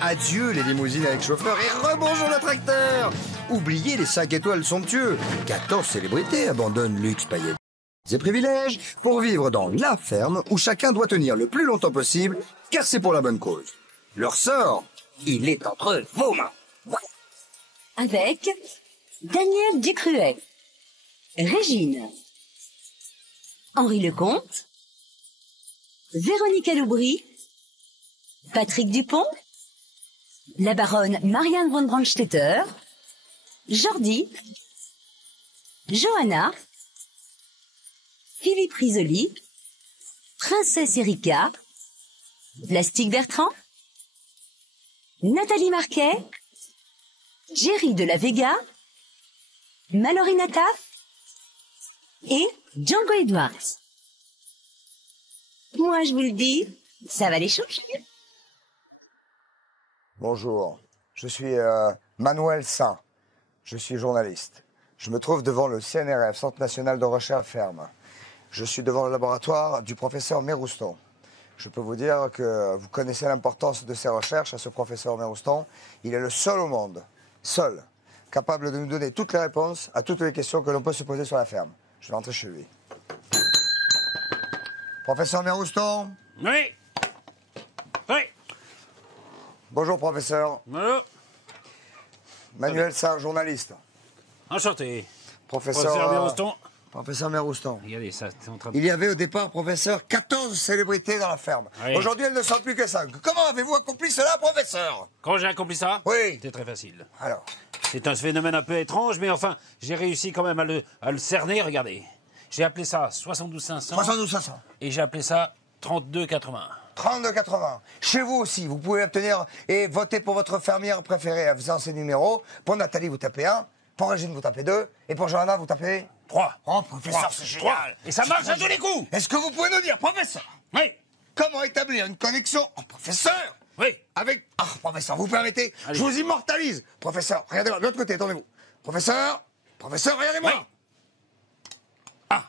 Adieu les limousines avec chauffeur et rebonjour le tracteur. Oubliez les 5 étoiles somptueux. 14 célébrités abandonnent luxe, paillettes et privilèges pour vivre dans la ferme où chacun doit tenir le plus longtemps possible, car c'est pour la bonne cause. Leur sort, il est entre vos mains. Avec Daniel Ducruet, Régine, Henri Lecomte, Véronique Aloubry, Patrick Dupont, la baronne Marianne von Brandstetter, Jordi, Johanna, Philippe Risoli, Princesse Erika, Plastique Bertrand, Nathalie Marquet, Jerry de la Vega, Mallory Nataf et Django Edwards. Moi, je vous le dis, ça va les changer. Bonjour, je suis Manuel Saint. Je suis journaliste. Je me trouve devant le CNRF, Centre National de Recherche Ferme. Je suis devant le laboratoire du professeur Mérouston. Je peux vous dire que vous connaissez l'importance de ces recherches à ce professeur Mérouston. Il est le seul au monde, seul, capable de nous donner toutes les réponses à toutes les questions que l'on peut se poser sur la ferme. Je vais rentrer chez lui. Professeur Mérouston? Oui. Oui. Bonjour, professeur. Bonjour. Manuel Saint, journaliste. Enchanté. Professeur Mérouston. Professeur Mérouston. Regardez ça, c'est en train de... Il y avait au départ, professeur, 14 célébrités dans la ferme. Oui. Aujourd'hui, elles ne sont plus que 5. Comment avez-vous accompli cela, professeur? Quand j'ai accompli ça, Oui. c'était très facile. Alors, C'est un phénomène un peu étrange, mais enfin, j'ai réussi quand même à le cerner, regardez. J'ai appelé ça 72 500. 72 500. Et j'ai appelé ça 32 80. 32,80. Chez vous aussi, vous pouvez obtenir et voter pour votre fermière préférée en faisant ces numéros. Pour Nathalie, vous tapez 1. Pour Régine, vous tapez 2. Et pour Johanna, vous tapez 3. Oh, professeur, c'est génial. Et ça marche à tous les coups. Est-ce que vous pouvez nous dire, professeur, Oui. comment établir une connexion en professeur Oui. avec... Ah, professeur, vous permettez? Allez. Je vous immortalise. Professeur, regardez-moi, de l'autre côté, attendez-vous. Professeur, regardez-moi. Oui. Ah,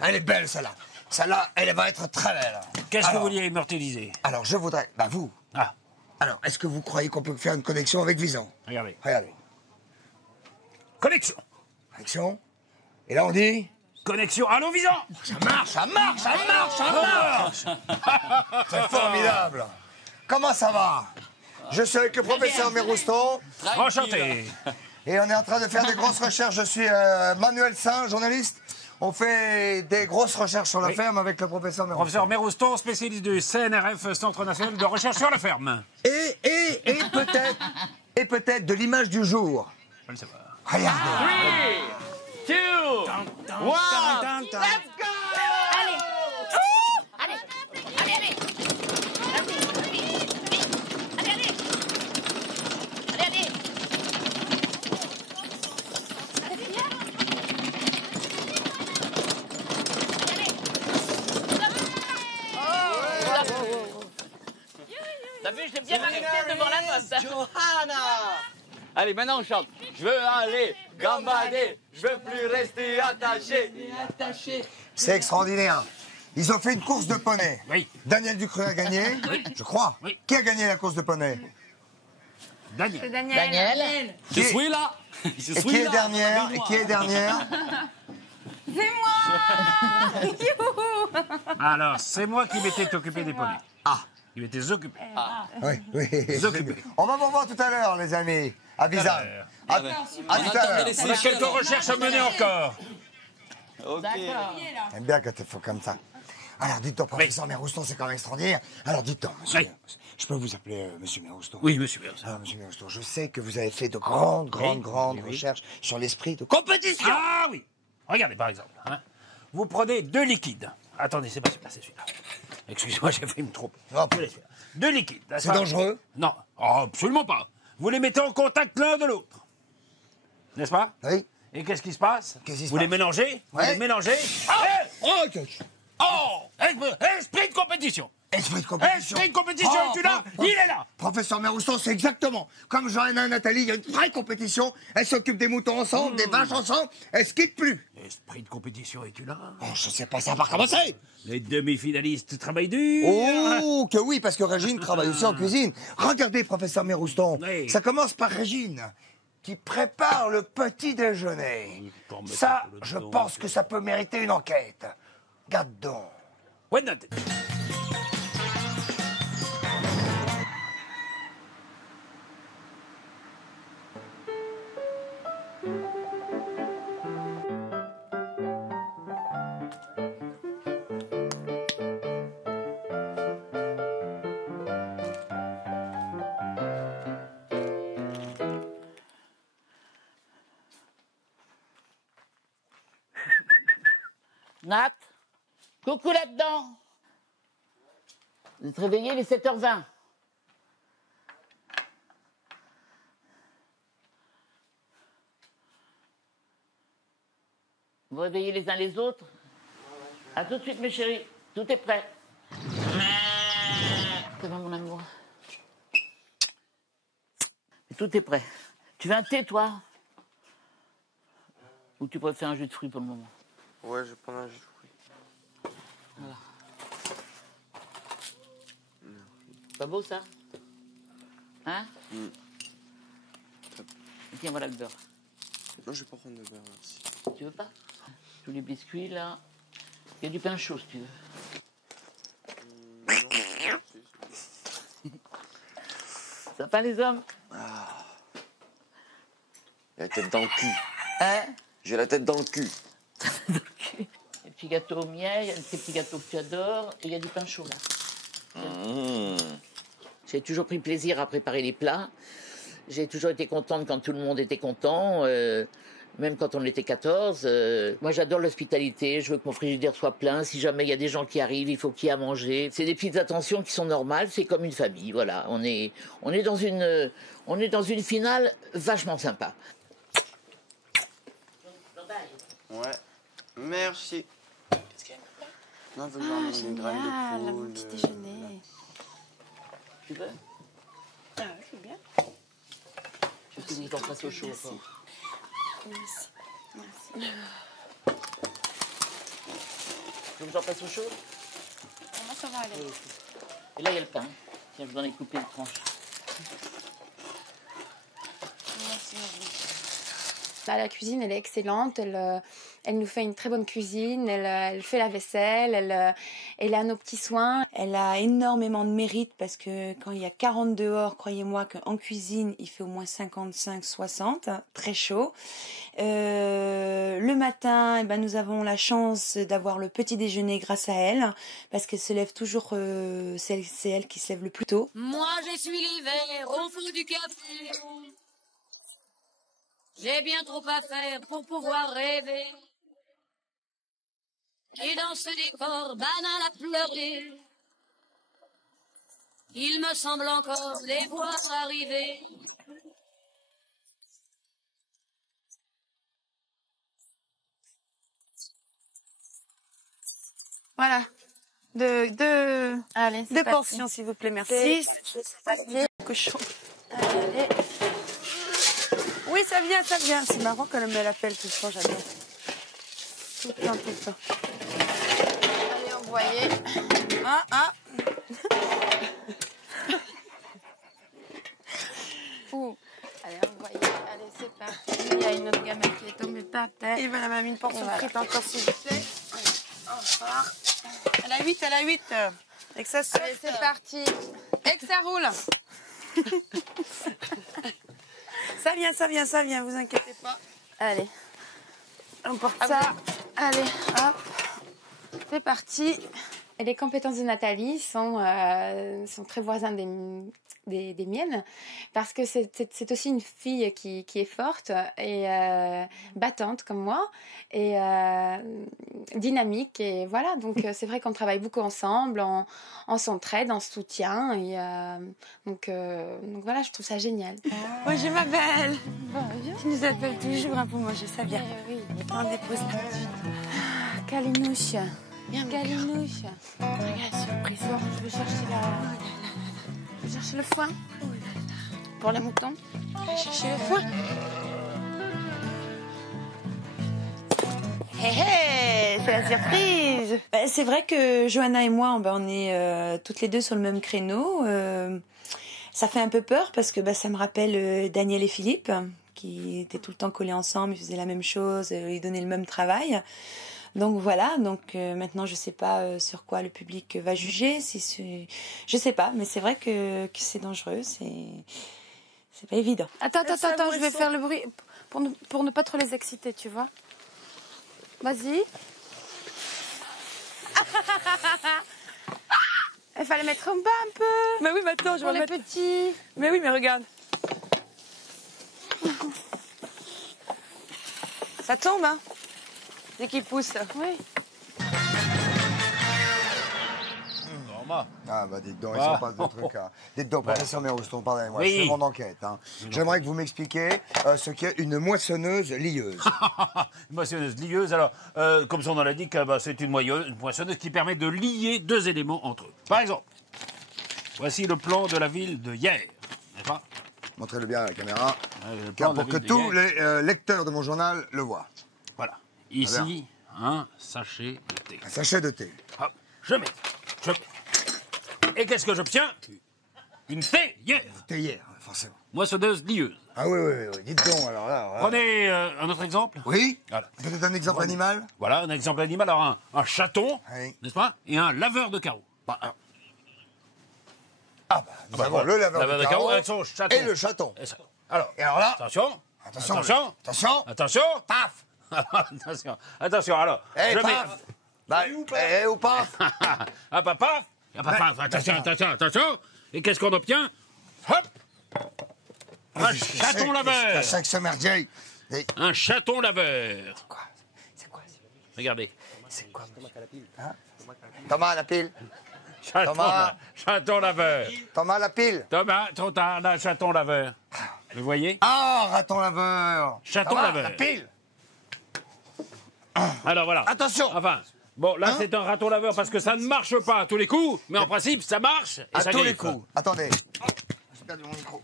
elle est belle, celle-là. Celle-là, elle va être très belle. Qu'est-ce que vous Alors, vouliez immortaliser? Alors, je voudrais... Bah, vous. Ah, Alors, est-ce que vous croyez qu'on peut faire une connexion avec Vison? regardez. Regardez. Connexion. Connexion. Et là, on dit... Connexion. Allô, Visan. Ça marche, ça marche, ça marche, ça marche. C'est formidable. Comment ça va? Je suis avec le professeur Mérouston. Enchanté. Et on est en train de faire des grosses recherches. Je suis Manuel Saint, journaliste. On fait des grosses recherches sur la Oui. ferme avec le professeur Mérouston. Professeur Mérouston, spécialiste du CNRF, Centre National de Recherche sur la Ferme. Et peut-être de l'image du jour. Je le sais pas. Regardez. 2, 1, let's go! Allez. Allez. Allez, allez. Allez, allez. Allez, allez. Allez, viens. T'as vu, je l'ai bien arrêté devant la noce. Johanna! Allez, maintenant on chante. Je veux aller gambader, je veux plus rester attaché. C'est extraordinaire. Ils ont fait une course de poney. Oui. Daniel Ducruet a gagné, je crois. Oui. Qui a gagné la course de poney? Daniel. Daniel? Je suis là. Et qui est dernière? Et qui est dernière? Alors, c'est moi qui m'étais occupé des poneys. Ah. Il m'était occupé. Oui, oui. Occupés. On va vous voir tout à l'heure, les amis, à Visan. À tout à l'heure. On a quelques recherches à mener encore. J'aime bien quand il faut comme ça. Alors, dites-donc, professeur Mérouston, c'est quand même extraordinaire. Alors, dites-donc, monsieur, Oui. je peux vous appeler monsieur Mérouston? Oui, monsieur Mérouston. Alors, monsieur Mérouston, je sais que vous avez fait de grandes recherches sur l'esprit de compétition. Ah oui. Regardez, par exemple. Hein. Vous prenez 2 liquides. Attendez, c'est pas celui-là, c'est celui-là. Excusez-moi, j'ai failli me tromper. Oh, Vous voulez celui-là. 2 liquides. c'est dangereux? Non, oh, absolument pas. Vous les mettez en contact l'un de l'autre. N'est-ce pas? Oui. Et qu'est-ce qui se passe? Qu'est-ce qui se Vous les passe? mélangez? Vous Ouais. les mélangez? Esprit de compétition! Esprit de compétition. Esprit de compétition, tu l'as? Il est là! Professeur Mérouston, c'est exactement comme Johanna et Nathalie, il y a une vraie compétition. Elles s'occupent des moutons ensemble, des vaches ensemble, elles se quittent plus. L'esprit de compétition est-tu là? Oh, je sais pas, ça va commencer. Les demi-finalistes travaillent dur. Oh, que oui, parce que Régine travaille aussi en cuisine. Regardez, professeur Mérouston, Oui. ça commence par Régine, qui prépare le petit déjeuner. Pour me Ça, taper le je dos. pense que ça peut mériter une enquête. Garde donc. Ouais, noté. Nat, coucou là-dedans. Vous êtes réveillés, il est 7h20. Vous réveillez les uns les autres. À tout de suite, mes chéris. Tout est prêt. Ça va, mon amour? Tout est prêt. Tu veux un thé, toi? Ou tu préfères un jus de fruits pour le moment? Ouais, je vais prendre un jus de fruits. Pas beau, ça? Hein? Tiens, voilà le beurre. Non, je vais pas prendre de beurre, merci. Tu veux pas? Tous les biscuits, là. Il y a du pain chaud, si tu veux. Ça va, les hommes? La tête dans le cul. Hein? J'ai la tête dans le cul. Il y a des petits gâteaux au miel, il y a ces petits gâteaux que tu adores, et il y a du pain chaud, là. J'ai toujours pris plaisir à préparer les plats. J'ai toujours été contente quand tout le monde était content, même quand on était 14. Moi, j'adore l'hospitalité. Je veux que mon frigidaire soit plein. Si jamais il y a des gens qui arrivent, il faut qu'il y ait à manger. C'est des petites attentions qui sont normales. C'est comme une famille. Voilà. On est dans une finale vachement sympa. Ouais. Merci. Non, faut que j'emmène une graine de poule. Mon petit déjeuner. Tu veux? Ah, je veux bien. Tu veux que je t'en fasse au chaud encore? Merci. Tu veux que j'en fasse au chaud? Moi, ça va aller. Et là, il y a le pain. Tiens, je vous en ai coupé une tranche. Merci. La cuisine, elle est excellente. Elle nous fait une très bonne cuisine. Elle fait la vaisselle. Elle a nos petits soins. Elle a énormément de mérite parce que quand il y a 40 dehors, croyez-moi qu'en cuisine, il fait au moins 55-60, très chaud. Le matin, eh ben, nous avons la chance d'avoir le petit déjeuner grâce à elle parce qu'elle se lève toujours, c'est elle qui se lève le plus tôt. Moi, je suis l'hiver au fond du café. J'ai bien trop à faire pour pouvoir rêver. Et dans ce décor banal à pleurer, il me semble encore les voir arriver. Voilà. Allez, Deux portions, s'il vous plaît, merci. Cochon. Allez. Oui, ça vient. C'est marrant quand elle appelle tout le temps, j'adore. Tout le temps. Allez, envoyez. Ah. Ouh. Allez, envoyez. Allez, c'est parti. Il y a une autre gamelle qui est tombée par terre. Et voilà, mamie, une portion Et voilà. frite encore, s'il vous plaît. Au revoir. Elle a 8. Et que ça saute. Allez, c'est parti. Et que ça roule. Ça vient, vous inquiétez pas. Allez. On porte Ah, ça. Allez, hop. C'est parti. Et les compétences de Nathalie sont très voisines des miennes parce que c'est aussi une fille qui est forte et battante comme moi et dynamique et voilà, donc c'est vrai qu'on travaille beaucoup ensemble, on s'entraide, on se soutient et donc voilà, je trouve ça génial. Bonjour ma belle. Bonjour. Tu nous appelles toujours pour manger, ça vient. Oui. On dépose là tout de suite. Calinouche. Calinouche. Regarde, surprise. Bon, je vais chercher Je vais chercher le foin. Pour les moutons. Je vais chercher le foin. Hé hé, c'est la surprise. C'est vrai que Johanna et moi, on est toutes les deux sur le même créneau. Ça fait un peu peur parce que ça me rappelle Daniel et Philippe, qui étaient tout le temps collés ensemble, ils faisaient la même chose, ils donnaient le même travail. Donc voilà, maintenant je sais pas sur quoi le public va juger, je sais pas, mais c'est vrai que c'est dangereux, c'est pas évident. Attends, je vais faire le bruit pour ne pas trop les exciter, tu vois. Vas-y. Il fallait mettre en bas un peu. Mais oui, maintenant je pour vais les mettre... petits. Mais oui, mais regarde. Ça tombe, hein, dès qu'il pousse. Oui. Ah bah dites donc, il se passe des trucs. Hein. Dites donc, professeur Mérouston, pardonnez-moi, je fais mon enquête. Hein. J'aimerais que vous m'expliquiez ce qu'est une moissonneuse lieuse. Une moissonneuse lieuse, alors, comme son nom l'indique, c'est une moissonneuse qui permet de lier deux éléments entre eux. Par exemple, voici le plan de la ville de hier, n'est-ce pas? Montrez-le bien à la caméra, plan pour que tous les lecteurs de mon journal le voient. Voilà. Ici, un sachet de thé. Un sachet de thé. Hop, je mets. Et qu'est-ce que j'obtiens? Une théière. Théière, forcément. Moissonneuse lieuse. Ah oui, dites donc, alors là... Prenez un autre exemple. Oui. Voilà. Peut-être un exemple animal. Voilà, un exemple animal. Alors, un chaton, oui. n'est-ce pas? Et un laveur de carreaux. Nous avons le laveur de carreaux avec son chaton. et le chaton. Et alors là, attention. Paf. Attention, alors. Eh, je paf. Ou paf. Ah, paf. Attention. Et qu'est-ce qu'on obtient? Hop. Un chaton laveur. C'est que ce merdier. Un chaton laveur. C'est quoi? Regardez. C'est quoi? Thomas, la pile. Chaton laveur. Thomas, la pile. Thomas, trop tard, là, chaton laveur. Vous voyez? Ah, raton laveur. Chaton laveur. La pile. Alors voilà. Attention. Enfin, bon, là, c'est un raton laveur parce que ça ne marche pas à tous les coups, mais en principe, ça marche et à ça tous les griffe. coups. Attendez. J'ai perdu mon micro.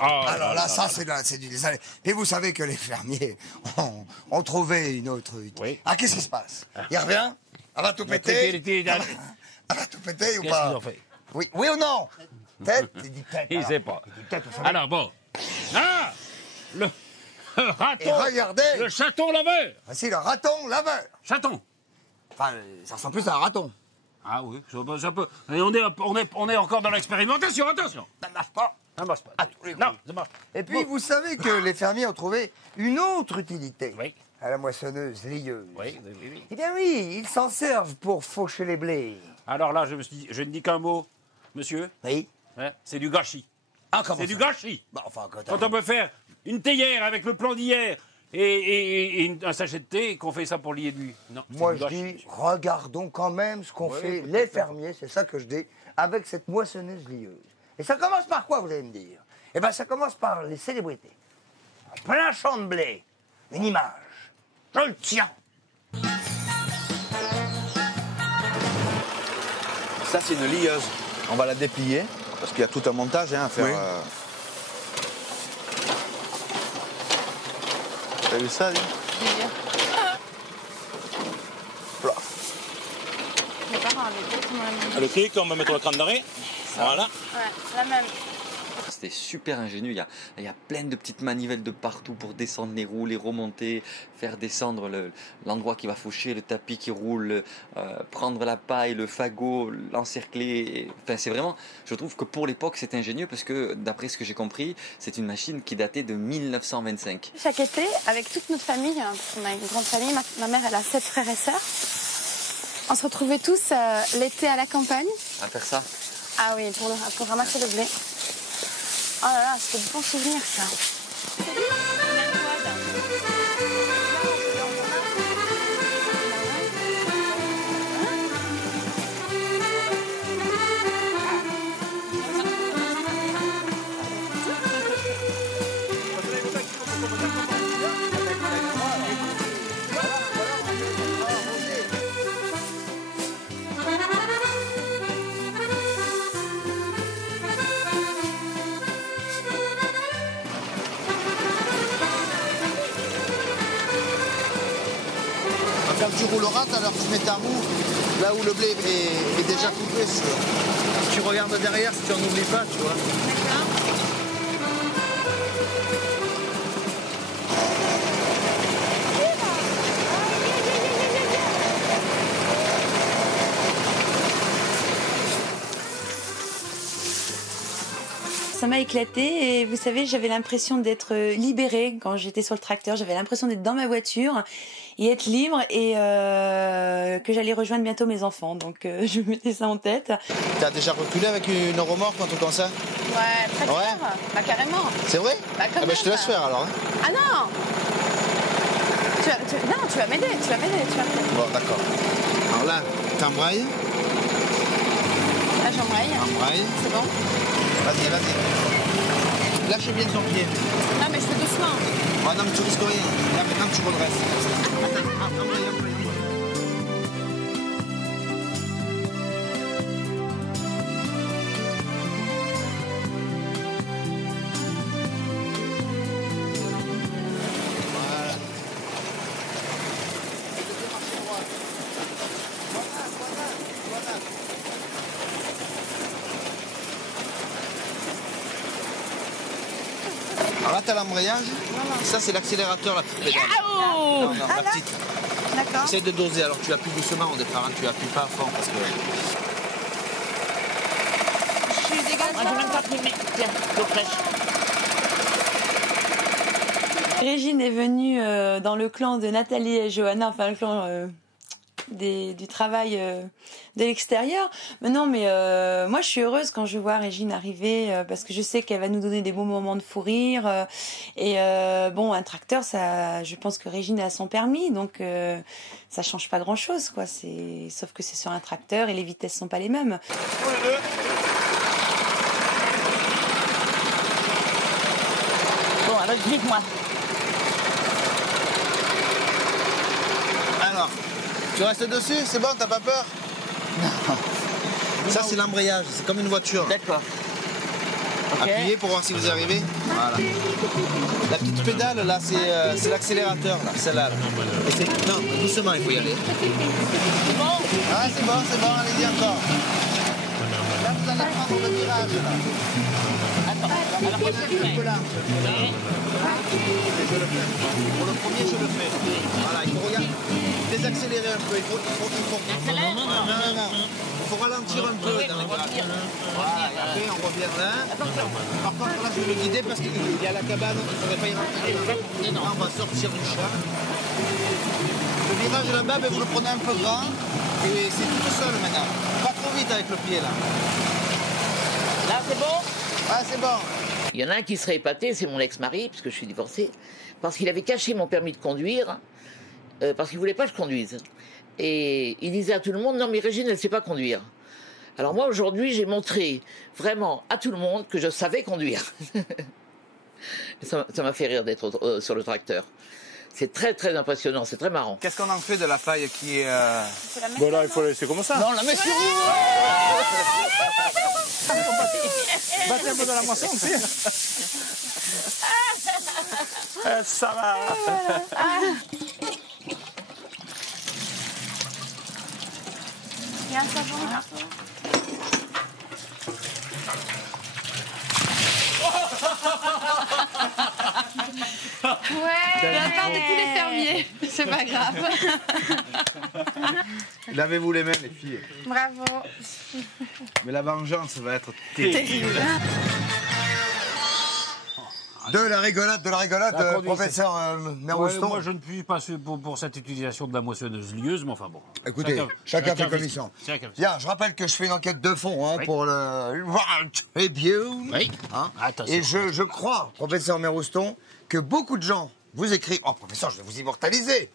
Oh, alors là, ça, c'est du désolé. Mais vous savez que les fermiers ont trouvé une autre... Oui. Ah, qu'est-ce qui se passe? Il revient? Elle va tout péter? Elle va tout péter ou Qu'est-ce pas? qu'ils ont fait? Oui ou non? Tête? Il dit tête. Il ne sait pas. Alors bon. Ah, le raton. Et regardez. Le chaton laveur. Voici le raton laveur. Chaton. Enfin, ça ressemble plus à un raton. Ah oui, ça peut. Et on est encore dans l'expérimentation. Attention. Ça ne marche pas. Ça marche pas. Non, ça marche. Et puis, vous savez que les fermiers ont trouvé une autre utilité à la moissonneuse lieuse. Oui. Eh bien oui, ils s'en servent pour faucher les blés. Alors là, je ne dis qu'un mot, monsieur. Oui. Ouais, c'est du gâchis. Ah, comment c'est du gâchis. Bah, enfin, quand on peut faire une théière avec le plan d'hier et un sachet de thé, qu'on fait ça pour lier du... Non, moi, je dis, regardons quand même ce qu'ont fait les fermiers, c'est ça que je dis, avec cette moissonneuse lieuse. Et ça commence par quoi, vous allez me dire? Eh bien, ça commence par les célébrités. En plein champ de blé, une image. Je le tiens. Ça, c'est une lieuse. On va la déplier, parce qu'il y a tout un montage à faire. Oui. T'as vu ça, lui? Mes parents avaient exactement la même. Le truc, on va mettre le crâne d'arrêt. Voilà. Ouais, la même. C'était super ingénieux, il y a plein de petites manivelles de partout pour descendre les roues, les remonter, faire descendre l'endroit qui va faucher, le tapis qui roule, prendre la paille, le fagot, l'encercler. Enfin, c'est vraiment, je trouve que pour l'époque c'est ingénieux parce que d'après ce que j'ai compris, c'est une machine qui datait de 1925. Chaque été, avec toute notre famille, parce qu'on a une grande famille, ma mère elle a 7 frères et sœurs, on se retrouvait tous l'été à la campagne. À faire ça? Ah oui, pour ramasser le blé. Oh là là, c'était de bons souvenirs, ça. Quand tu rouleras, tout à l'heure, tu mets ta roue là où le blé est déjà coupé. Si tu regardes derrière, si tu en oublies pas, tu vois. D'accord. Ça m'a éclaté et vous savez, j'avais l'impression d'être libérée quand j'étais sur le tracteur. J'avais l'impression d'être dans ma voiture et être libre et que j'allais rejoindre bientôt mes enfants. Donc je mettais ça en tête. T'as déjà reculé avec une remorque ou un truc comme ça? Ouais, tracteur. Ouais. Bah carrément. C'est vrai? Bah, Ah bah je te laisse faire alors. Hein. Ah non. Non, tu vas m'aider, Bon, d'accord. Alors là, t'embrayes. Là, j'embraye. Embraye. C'est bon. Vas-y. Lâche bien ton pied. Non, mais je fais doucement. Ah non, mais tu risques rien. Là, maintenant, tu redresses. Embraye. Voilà. Et tu fais marcher droit. Voilà. Alors là, t'as l'embrayage. Ça, c'est l'accélérateur, la petite pédale. Non, la petite. D'accord. Essaye de doser. Alors, tu appuies doucement au départ. Hein. Tu appuies pas à fond parce que... Je suis dégueulasse. Moi, j'ai même pas pris mes... Tiens, l'eau fraîche. Régine est venue dans le clan de Nathalie et Johanna, enfin le clan du travail de l'extérieur. Mais non, mais moi je suis heureuse quand je vois Régine arriver parce que je sais qu'elle va nous donner des bons moments de fou rire. Et bon, un tracteur, ça, je pense que Régine a son permis, donc ça change pas grand-chose, quoi. Sauf que c'est sur un tracteur et les vitesses sont pas les mêmes. Bon, alors explique-moi. Alors, tu restes dessus? C'est bon, t'as pas peur? Non. Ça, c'est l'embrayage. C'est comme une voiture. D'accord. Ok. Appuyez pour voir si vous arrivez. Voilà. La petite pédale, là, c'est l'accélérateur, là, celle-là. Là. Non, doucement, il faut y aller. C'est bon? Ah, c'est bon, allez-y encore. Là, vous allez prendre le virage, là. Attends, alors qu'est-ce que tu fais? Un peu là. Je le fais. Pour le premier, je le fais. Voilà, il faut regarder. Désaccélérer un peu. Il faut. Accélère? Non. Il faut ralentir un peu dans le virage. Voilà, et après, on revient là. Par contre, là, je vais le guider parce qu'il y a la cabane. Il ne faudrait pas y rentrer. Là, on va sortir du champ. Le virage là-bas, ben, vous le prenez un peu grand. Et c'est tout seul maintenant. Pas trop vite avec le pied, là. Là, c'est bon? Ah, c'est bon. Il y en a un qui serait épaté, c'est mon ex-mari, puisque je suis divorcée, parce qu'il avait caché mon permis de conduire, parce qu'il voulait pas que je conduise. Et il disait à tout le monde, non mais Régine, elle sait pas conduire. Alors moi, aujourd'hui, j'ai montré vraiment à tout le monde que je savais conduire. Ça m'a fait rire d'être sur le tracteur. C'est très très impressionnant, c'est très marrant. Qu'est-ce qu'on en fait de la paille qui est... Bon, là, il faut la laisser comme ça. Non, la mets sur Battez un peu dans la moisson aussi. Ça va. Il y a un savon là. Ouais. De la part de tous les fermiers. C'est pas grave. Lavez-vous les mains, les filles. Bravo. Mais la vengeance va être terrible. De la rigolade, professeur Meroston. Moi, je ne puis pas pour cette utilisation de la moissonneuse lieuse, mais enfin bon. Écoutez, chacun fait comme il sent. Bien, je rappelle que je fais une enquête de fond hein, pour le World Tribune. Oui. Hein, attention. et je crois, professeur Meroston, que beaucoup de gens vous écrivent. Oh, professeur, je vais vous immortaliser.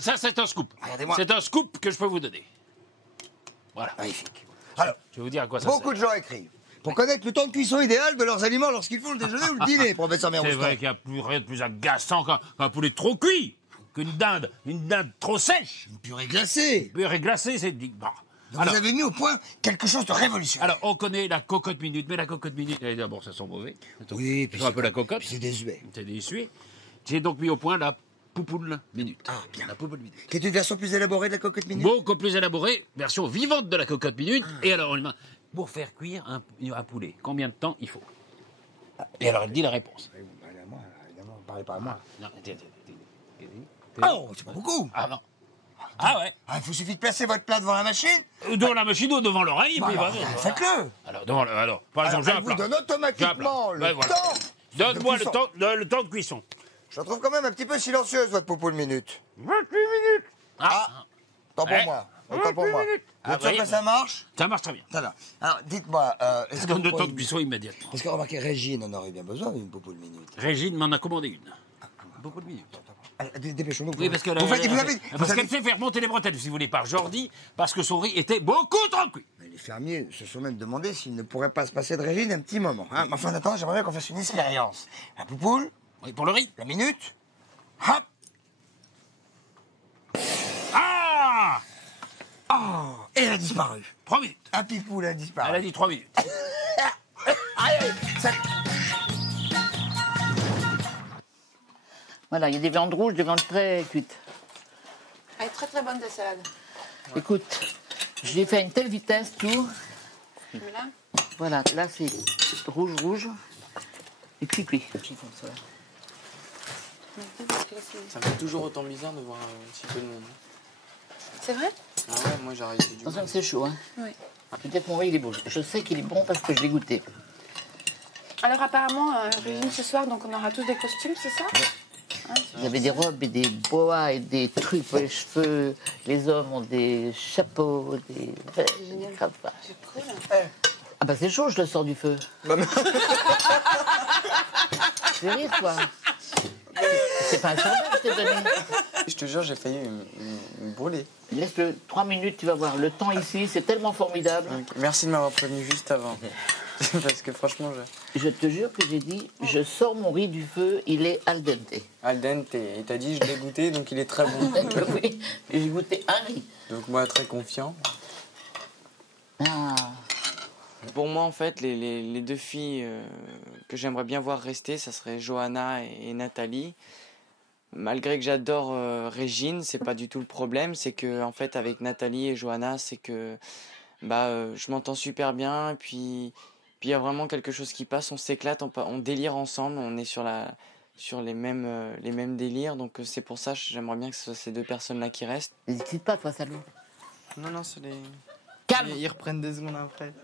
Ça, c'est un scoop. Regardez-moi. C'est un scoop que je peux vous donner. Voilà. Magnifique. Alors, je vais vous dire à quoi ça beaucoup de gens écrivent. Pour connaître le temps de cuisson idéal de leurs aliments lorsqu'ils font le déjeuner ou le dîner, professeur Meroston. C'est vrai qu'il n'y a rien de plus agaçant qu'un poulet trop cuit, qu'une dinde trop sèche. Une purée glacée. Une purée glacée, c'est... Bon. Donc vous avez mis au point quelque chose de révolutionnaire. Alors, on connaît la cocotte minute, mais la cocotte minute, d'abord, ça sent mauvais. Oui, puis un peu la cocotte. C'est désuet. C'est désuet. J'ai donc mis au point la Poupoule Minute. Ah, bien. La Poupoule Minute. Qui est une version plus élaborée de la cocotte minute? Beaucoup plus élaborée, version vivante de la cocotte minute. Et alors, pour faire cuire un poulet, combien de temps il faut? Et alors, elle dit la réponse. Moi, évidemment, parlez pas à moi. Non, Oh, c'est pas beaucoup. Ah non. Ah ouais. Il vous suffit de placer votre plat devant la machine. Devant la machine ou devant l'oreille, puis alors, faites-le. Alors, par exemple, j'ai un Elle vous plat. donne automatiquement le voilà. temps. Donne-moi de le temps de cuisson. Je la trouve quand même un petit peu silencieuse, votre poupoule minute. 28 minutes. Tant pour moi. Autant pour moi. Vous êtes sûr que ça marche? Ça marche très bien. Ça va. Alors, dites-moi, Ça donne le temps de cuisson immédiatement. Parce que remarquez, Régine en aurait bien besoin d'une poupoule minute. Régine m'en a commandé une. Poupoule minute. Allez, dépêchons-nous. Oui, parce qu'elle fait faire monter les bretelles, si vous voulez, par Jordi, parce que son riz était beaucoup trop cuit. Mais les fermiers se sont même demandé s'ils ne pourraient pas se passer de Régine un petit moment. Hein. Mais enfin, attends, j'aimerais bien qu'on fasse une expérience. La poupoule. Oui, pour le riz. La minute. Hop. Ah! Oh, et elle a disparu. 3 minutes. Un pipoule a disparu. Elle a dit 3 minutes. Allez, ça... Voilà, il y a des viandes rouges, des viandes très cuites. Elle est très très bonne de salade. Écoute, j'ai fait à une telle vitesse, tout. Mais là, Voilà, là c'est rouge et cuit. Ça me fait toujours autant bizarre de voir si peu de monde. c'est vrai? Ah ouais, moi j'ai arrêté du Attention, c'est chaud, hein. Oui. Peut-être que mon riz il est bon. Je sais qu'il est bon parce que je l'ai goûté. Alors apparemment, Régine ce soir, donc on aura tous des costumes, c'est ça? Vous avez des robes et des boas et des trucs pour les cheveux. Les hommes ont des chapeaux, des cravates. C'est cool. Ah bah c'est chaud, je le sors du feu. C'est rire, quoi. C'est pas un sondage que je t'ai donné. Je te jure, j'ai failli me brûler. Laisse-le 3 minutes, tu vas voir. Le temps ici, c'est tellement formidable. Donc, merci de m'avoir prévenu juste avant. Parce que franchement, Je te jure que j'ai dit, je sors mon riz du feu, il est al dente. Al dente, et t'as dit je l'ai goûté, donc il est très bon. Oui, j'ai goûté un riz. Donc moi, très confiant. Ah. Pour moi, en fait, les deux filles que j'aimerais bien voir rester, ça serait Johanna et Nathalie. Malgré que j'adore Régine, c'est pas du tout le problème. C'est que, en fait, avec Nathalie et Johanna, c'est que je m'entends super bien. Et puis il y a vraiment quelque chose qui passe. On s'éclate, on délire ensemble. On est sur les mêmes délires. Donc c'est pour ça que j'aimerais bien que ce soit ces deux personnes-là qui restent. N'hésite pas, toi, salaud. Non, c'est les... Calme. Ils reprennent 2 secondes après.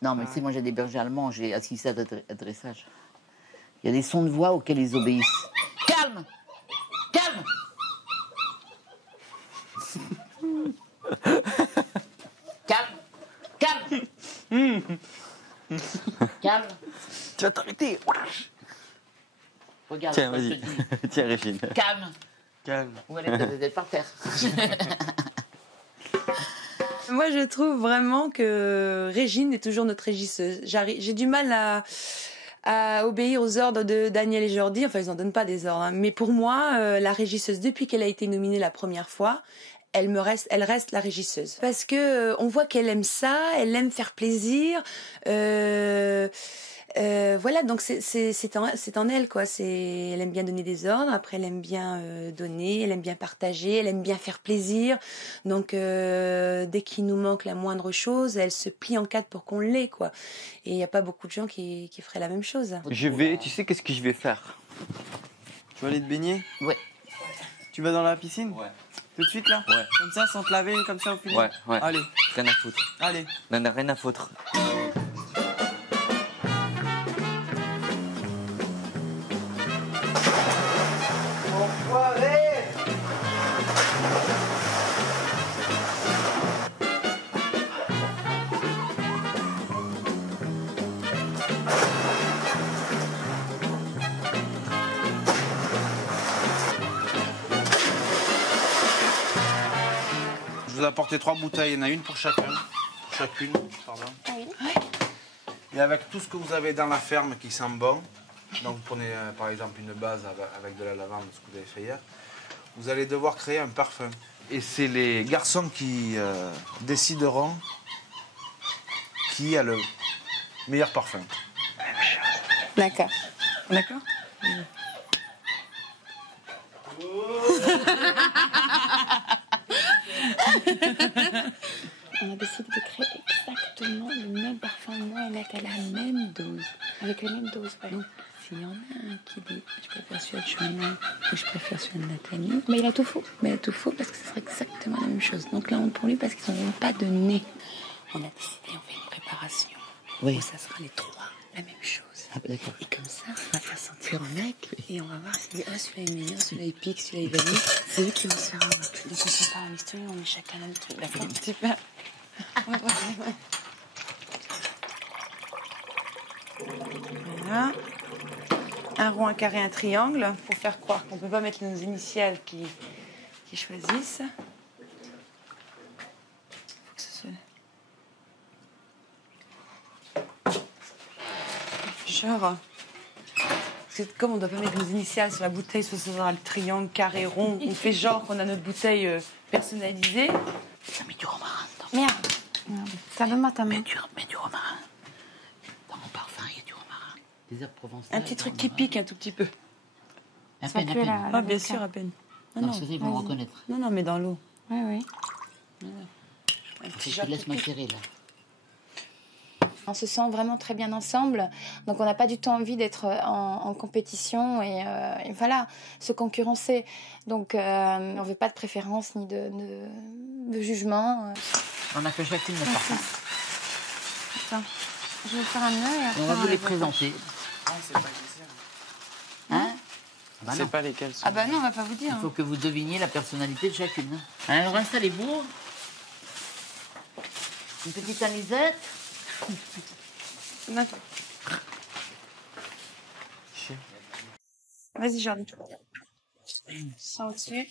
Non, mais si moi j'ai des bergers allemands, j'ai assisté à dressage. Il y a des sons de voix auxquels ils obéissent. Calme! Calme! Calme! Calme! Calme! Tu vas t'arrêter. Regarde, Tiens, moi, je vas-y. te dis. Tiens, Régine. Calme! Calme. Où elle est par terre. Moi, je trouve vraiment que Régine est toujours notre régisseuse. J'ai du mal à obéir aux ordres de Daniel et Jordi. Enfin, ils n'en donnent pas des ordres. Hein. Mais pour moi, la régisseuse, depuis qu'elle a été nominée la première fois, elle reste la régisseuse. Parce que on voit qu'elle aime ça, elle aime faire plaisir. Voilà, donc c'est en elle, quoi. Elle aime bien donner des ordres, après elle aime bien donner, elle aime bien partager, elle aime bien faire plaisir. Donc dès qu'il nous manque la moindre chose, elle se plie en 4 pour qu'on l'ait, quoi. Et il n'y a pas beaucoup de gens qui feraient la même chose. Tu sais qu'est-ce que je vais faire? Tu vas aller te baigner? Ouais. Tu vas dans la piscine? Ouais. Tout de suite là? Ouais. Comme ça, sans te laver, comme ça au final? Ouais. Allez. Rien à foutre. Allez. Non, rien à foutre. Je vous ai apporté 3 bouteilles, il y en a une pour chacune, pardon. Oui. Et avec tout ce que vous avez dans la ferme qui sent bon, donc vous prenez par exemple une base avec de la lavande, ce que vous avez fait hier, vous allez devoir créer un parfum. Et c'est les garçons qui décideront qui a le meilleur parfum. D'accord. D'accord. On a décidé de créer exactement le même parfum, moi et Nathalie, à la même dose, avec la même dose. Ouais. Donc, s'il y en a un qui dit je préfère celui de Johanna ou je préfère celui de Nathalie, mais il a tout faux. Mais il a tout faux parce que ce serait exactement la même chose. Donc la honte pour lui parce qu'ils n'ont pas de nez. On a décidé, on fait une préparation. Oui. Où ça sera les trois la même chose. Ah, d'accord. Et comme ça, on va faire sentir au mec et on va voir s'il dit ah celui-là est meilleur, celui-là est pique, celui-là est valide. C'est eux qui vont se faire un vote. Donc on prépare la mystery, on met chacun notre truc. D'accord. Super. Voilà. Un rond, un carré, un triangle pour faire croire qu'on ne peut pas mettre nos initiales qui choisissent. Faut que ce soit... Genre... Comme on ne doit pas mettre nos initiales sur la bouteille, soit ce sera le triangle, carré, rond, on fait genre qu'on a notre bouteille personnalisée. Ça met du romarin dedans. Merde. Ça donne-moi ta main. Mets du romarin. Dans mon parfum, il y a du romarin. Des herbes provençales. Un petit truc qui pique un tout petit peu. À peine, à peine. Ah, bien sûr, à peine. Non, ça, ils vont reconnaître. Non, non, mais dans l'eau. Oui, oui. Je te laisse macérer, là. On se sent vraiment très bien ensemble, donc on n'a pas du tout envie d'être en compétition et voilà, se concurrencer. Donc on ne veut pas de préférence ni de jugement. On a fait chacune notre parfum. Attends, je vais faire un nœud et après on va vous les présenter. Ah, c'est pas lesquels. Hein Bah c'est pas lesquels sont. Ah bah non, on va pas vous dire. Il faut que vous deviniez la personnalité de chacune. Alors installez-vous. Une petite anisette. Vas-y, Jordan. Ça au-dessus.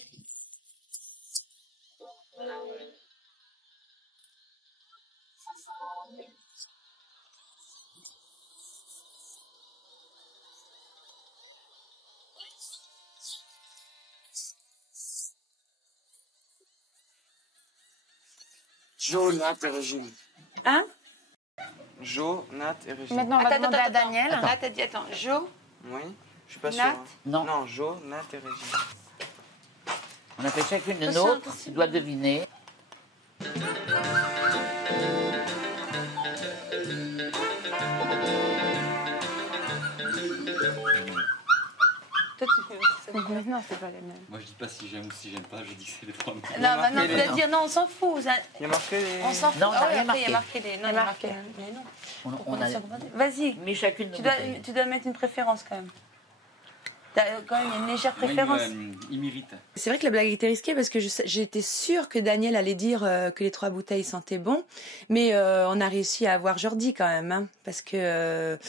Jo, Nat et Régine. Hein? Jo, Nat et Régine. Maintenant, on va demander à Daniel. Nat a dit, attends, Jo? Oui, je suis pas sûr. Nat? Hein. Non. Non, Jo, Nat et Régine. On a fait chacune le nôtre. Tu dois deviner. Toi, tu fais aussi. Non, c'est pas les mêmes. Moi, je dis pas si j'aime ou si j'aime pas, je dis que c'est les trois mêmes. Non, bah non, tu vas dire non, on s'en fout. Ça... Il y a marqué les... On s'en fout. Non, on n'a Ah oui, rien après, il y a marqué. marqué les... Non, il y a marqué. Mais non. On a Vas-y. mis chacune nos bouteilles. Tu dois mettre une préférence quand même. T'as quand même une légère préférence. Il m'irrite. C'est vrai que la blague était risquée parce que j'étais sûre que Daniel allait dire que les trois bouteilles sentaient bon, mais on a réussi à avoir Jordi quand même, hein, parce que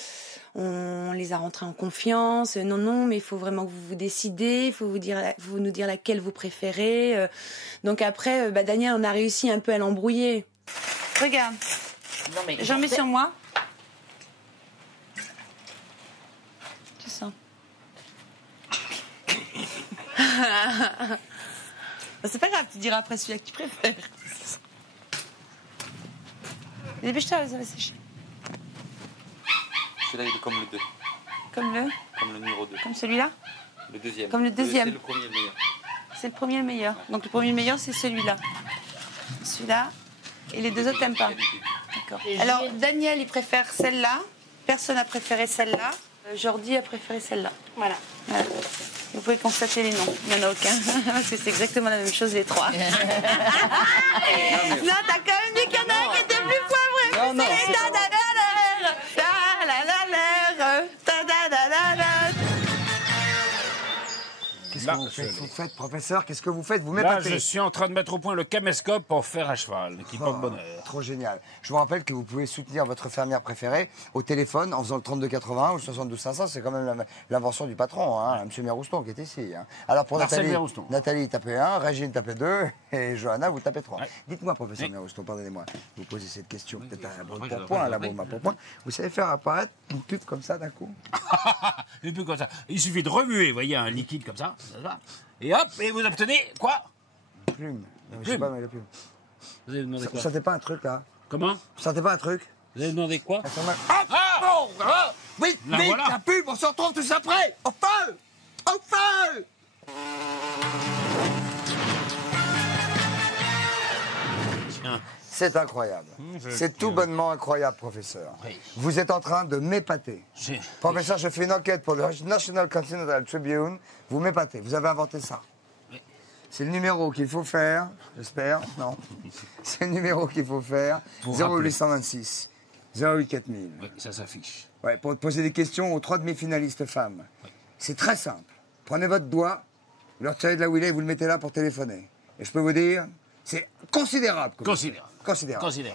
on les a rentrés en confiance. Non, mais il faut vraiment que vous vous décidez, il faut vous nous dire laquelle vous préférez. Donc après, Daniel, on a réussi un peu à l'embrouiller. Regarde, j'en mets sur moi. Tu sens. C'est pas grave, tu diras après celui-là que tu préfères. Dépêche-toi, ça va sécher. Celui-là, il est comme le 2. Comme le Comme le numéro 2. Comme celui-là. Le deuxième. Comme le deuxième. C'est le premier le meilleur. C'est le premier le meilleur. Donc le premier le meilleur, c'est celui-là. Celui-là. Et les deux autres, t'aimes pas. D'accord. Alors, Daniel, il préfère celle-là. Personne n'a préféré celle-là. Jordi a préféré celle-là. Voilà. Vous pouvez constater les noms. Il n'y en a aucun. Parce que c'est exactement la même chose, les trois. Non, t'as quand même dit qu'il y en a un qui était plus poivré. Non. Qu'est-ce que vous faites, professeur? Qu'est-ce que vous faites? Vous Là, m'épatez. je suis en train de mettre au point le caméscope pour faire à cheval, qui porte bonheur. Trop génial. Je vous rappelle que vous pouvez soutenir votre fermière préférée au téléphone en faisant le 3280 ou le 72500. C'est quand même l'invention du patron, hein, M. Mérouston, qui est ici. Hein. Alors pour Marcel Nathalie, Mérouston. Nathalie, tapez 1, Régine, tapez 2, et Johanna, vous tapez 3. Ouais. Dites-moi, professeur Oui. Mérouston, pardonnez-moi, vous posez cette question, peut-être à la brune pour point, à la brune pour point. Vous savez faire apparaître une pub comme ça d'un coup? Et puis comme ça. Il suffit de remuer, vous voyez, un liquide comme ça. Et hop, et vous obtenez quoi? Plume. Je sais pas, mais la plume. Vous avez demandé Vous quoi? sentez pas un truc, là? Comment? Vous sentez pas un truc? Vous avez demandé quoi? Oh, vite, La vite, voilà. la pub, on se retrouve tous après. Au feu! Au feu! C'est incroyable. C'est tout bonnement incroyable, professeur. Oui. Vous êtes en train de m'épater. Professeur, je fais une enquête pour le National Continental Tribune. Vous m'épatez. Vous avez inventé ça. Oui. C'est le numéro qu'il faut faire, j'espère. Non. C'est le numéro qu'il faut faire. 0826 08 4000. Oui, ça s'affiche. Ouais, pour poser des questions aux 3 demi-finalistes femmes. Oui. C'est très simple. Prenez votre doigt, vous le retirez de là où il est et vous le mettez là pour téléphoner. Et je peux vous dire, c'est considérable. Considérable.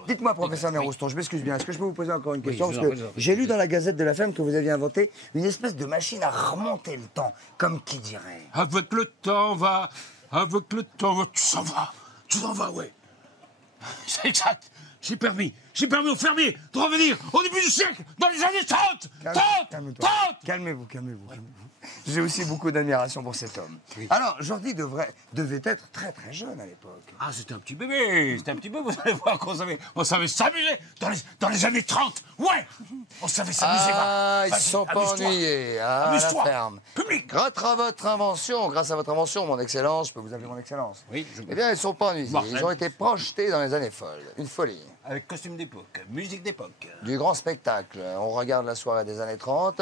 Dites-moi, professeur Nérouston, je m'excuse bien, est-ce que je peux vous poser encore une question? Parce que j'ai lu dans la Gazette de la Femme que vous aviez inventé une espèce de machine à remonter le temps, comme qui dirait. Avec le temps va, tu s'en vas, ouais. C'est exact. J'ai permis aux fermiers de revenir au début du siècle, dans les années 30. Calmez-vous. J'ai aussi beaucoup d'admiration pour cet homme. Oui. Alors, Jordi devait être très très jeune à l'époque. Ah, c'était un petit bébé, vous allez voir on savait s'amuser dans les années 30. Ouais, on savait s'amuser. Ah, ils ne sont pas ennuyés à la ferme. Public. Grâce à votre invention, mon excellence, je peux vous appeler mon excellence. Oui. Eh bien, ils ne sont pas ennuyés. Ils ont été projetés dans les années folles. Une folie. Avec costume d'époque, musique d'époque. Du grand spectacle. On regarde la soirée des années 30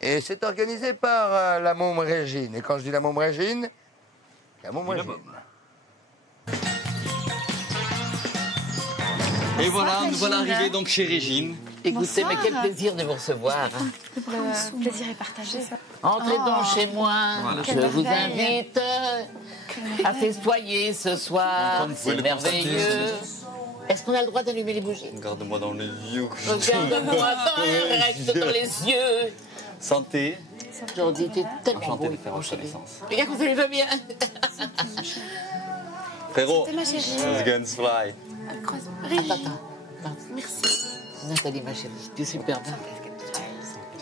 et c'est organisé par la môme Régine. Et quand je dis la môme Régine, la môme Régine. Et voilà, nous voilà arrivés donc chez Régine. Écoutez, mais quel plaisir de vous recevoir. Le plaisir est partagé. Entrez donc chez moi. Voilà. Je vous invite à festoyer ce soir. C'est merveilleux. Est-ce qu'on a le droit d'allumer les bougies? Regarde-moi dans les yeux. Regarde-moi reste dans les yeux. Santé. Jordi, t'es tellement Enchanté beau. de faire votre connaissance. Regarde, vous allez pas bien. Frérot, C'était ma chérie. guns fly. Attends. Merci. Nathalie, ma chérie, tu es superbe.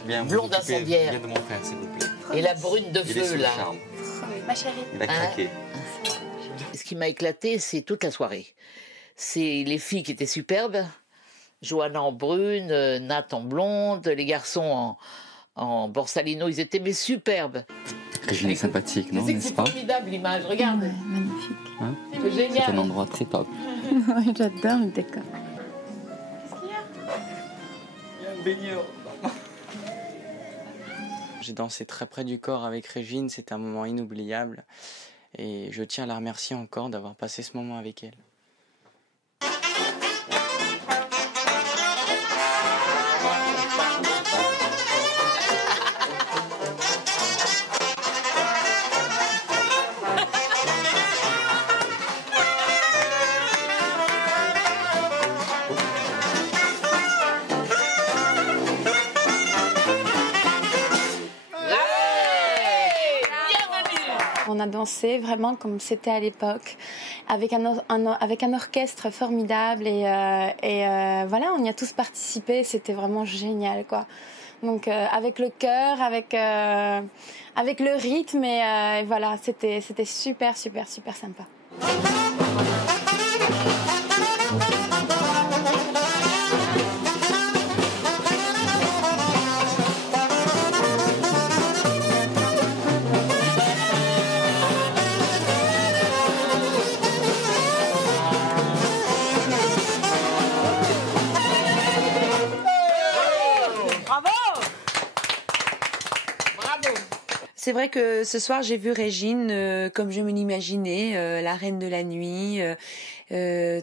Bien, Blonde incendiaire. Bien de mon frère, s'il vous plaît. Et la brune de Il est sous feu, le là. charme. Ma chérie. Il a craqué. Ce qui m'a éclaté, c'est toute la soirée. C'est les filles qui étaient superbes. Johanna en brune, Nat en blonde, les garçons en borsalino, ils étaient mais superbes. Régine est sympathique, non, n'est-ce pas? C'est formidable l'image, regarde. Ouais, magnifique. Hein? C'est génial. C'est un endroit très top. J'adore le décor. Il y a un baigneur. J'ai dansé très près du corps avec Régine, c'était un moment inoubliable. Et je tiens à la remercier encore d'avoir passé ce moment avec elle. On a dansé vraiment comme c'était à l'époque, avec un orchestre formidable et voilà, on y a tous participé, c'était vraiment génial, quoi. Donc avec le cœur, avec le rythme et voilà, c'était super sympa. C'est vrai que ce soir, j'ai vu Régine comme je me l'imaginais, la reine de la nuit,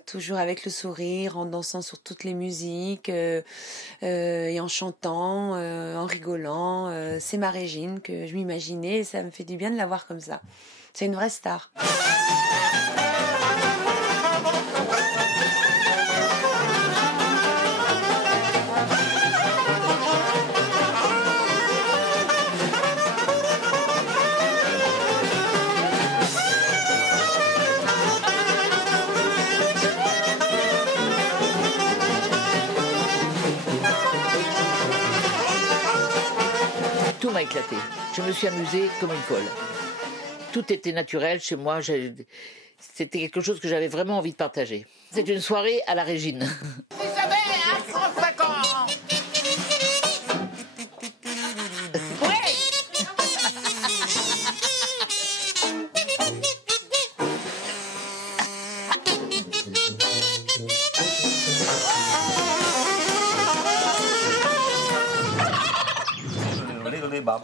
toujours avec le sourire, en dansant sur toutes les musiques et en chantant, en rigolant. C'est ma Régine que je m'imaginais et ça me fait du bien de la voir comme ça. C'est une vraie star. Tout m'a éclaté. Je me suis amusée comme une folle. Tout était naturel chez moi. C'était quelque chose que j'avais vraiment envie de partager. C'est une soirée à la Régine. bam.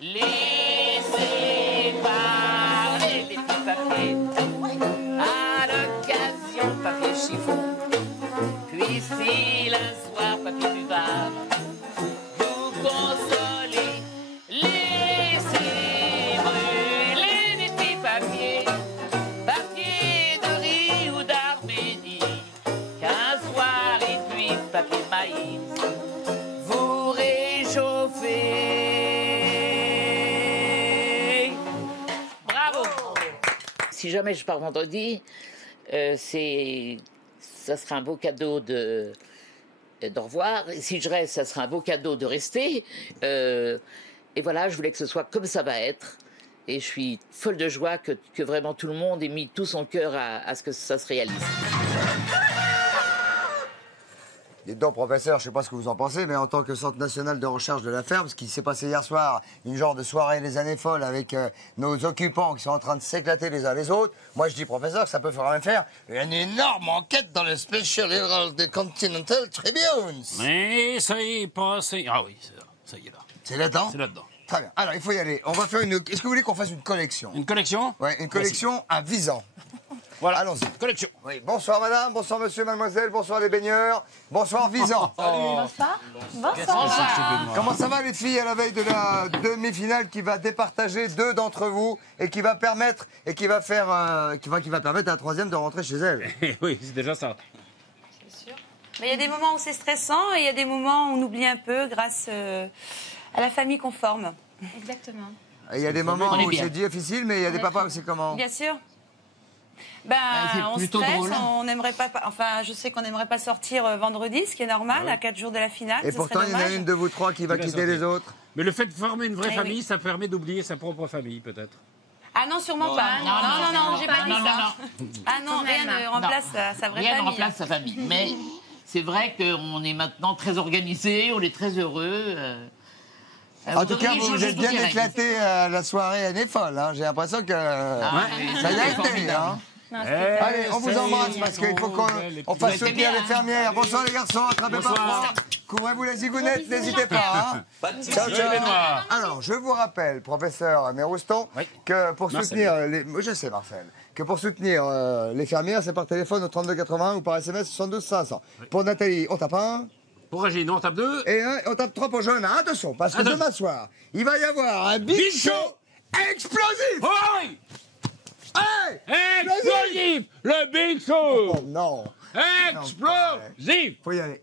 Laissez parler les petits papiers, à l'occasion papier chiffon, puis si un soir papier buvard, vous consolez, laissez brûler les petits papiers, papier de riz ou d'Arménie, qu'un soir et puis papier de maïs, vous réchauffez. Si jamais je pars vendredi, ça sera un beau cadeau d'au revoir. Et si je reste, ça sera un beau cadeau de rester. Et voilà, je voulais que ce soit comme ça va être. Et je suis folle de joie que vraiment tout le monde ait mis tout son cœur à ce que ça se réalise. Dites donc, professeur, je ne sais pas ce que vous en pensez, mais en tant que Centre national de recherche de la ferme, ce qui s'est passé hier soir, une genre de soirée des années folles avec nos occupants qui sont en train de s'éclater les uns les autres, moi je dis, professeur, que ça peut quand même faire une énorme enquête dans le Special Herald Continental Tribune. Mais ça y est passé. Ah oui, ça y est là. C'est là-dedans? C'est là-dedans. Très bien. Alors, il faut y aller. On va faire une... Est-ce que vous voulez qu'on fasse une collection? Une collection? Oui, une collection à Visan. Voilà, allons-y. Collection. Oui, bonsoir madame, bonsoir monsieur, mademoiselle, bonsoir les baigneurs, bonsoir Visan. Bonsoir. Bonsoir. Comment ça va les filles à la veille de la demi-finale qui va départager 2 d'entre vous et qui va permettre qui va permettre à la troisième de rentrer chez elle? Oui, c'est déjà ça. C'est sûr. Mais il y a des moments où c'est stressant et il y a des moments où on oublie un peu grâce à la famille qu'on forme. Exactement. Il y a des moments où c'est difficile, mais il y a des papas où c'est comment? Bien sûr. Ben, on stresse, on n'aimerait pas. Enfin, je sais qu'on n'aimerait pas sortir vendredi, ce qui est normal, à 4 jours de la finale. Et pourtant, il y en a une de vous trois qui va quitter les autres. Mais le fait de former une vraie famille, ça permet d'oublier sa propre famille, peut-être. Ah non, sûrement pas. Non, j'ai pas dit ça. Ah non, rien ne remplace sa vraie famille. Rien ne remplace sa famille. Mais c'est vrai qu'on est maintenant très organisé, on est très heureux. En tout cas, vous vous êtes bien éclaté la soirée, elle est folle. Hein. J'ai l'impression que ça y a été. Hein. Non, allez, on vous embrasse parce qu'il faut qu'on fasse soutenir les fermières. Bonsoir les garçons, attrapez pas froid. Couvrez-vous les zigounettes, n'hésitez pas. Hein. Ciao, ciao. Alors, je vous rappelle, professeur Mérouston, que pour soutenir les... Je sais, Marcel. Que pour soutenir les fermières, c'est par téléphone au 32 80 ou par SMS 72 500. Pour Nathalie, on tape 1. Pour Régine, on tape 2. Et on tape 3 pour Johanna. Attention, parce que demain soir, il va y avoir un big show explosif. Oh oui. Hey, explosif. Le big show. Oh non. Explosif. Faut y aller.